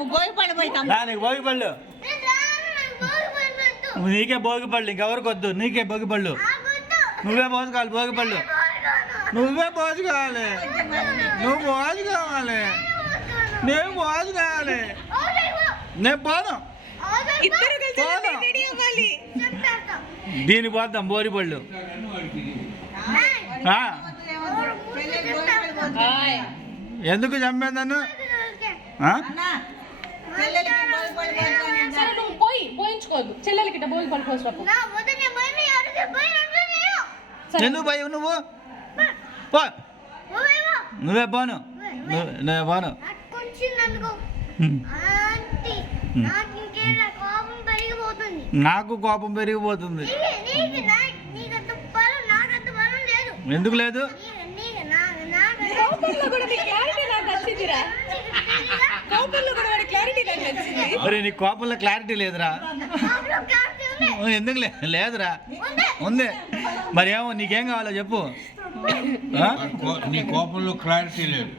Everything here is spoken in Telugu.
నీకు భోగి పళ్ళు, నీకే భోగి పళ్ళు, ఇంకెవరికి వద్దు, నీకే భోగి పళ్ళు. నువ్వే పోసుకోవాలి భోగి పళ్ళు, నువ్వే పోసుకోవాలి, నువ్వు పోసుకోవాలి, నేను పోసుకోవాలి, నేను పోను. దీనికి పోద్దాం బోరి పళ్ళు. ఎందుకు చంపాను నన్ను? ఎందుకు భయం? నువ్వు పో, నువ్వే పోను, నువ్వే పోను. నాకు కోపం పెరిగిపోతుంది. ఎందుకు లేదు? మరి నీ కోపంలో క్లారిటీ లేదురా? ఎందుకు లేదురా? ఉంది. మరి ఏమో నీకేం కావాలో చెప్పు. నీ కోపంలో క్లారిటీ లేదు.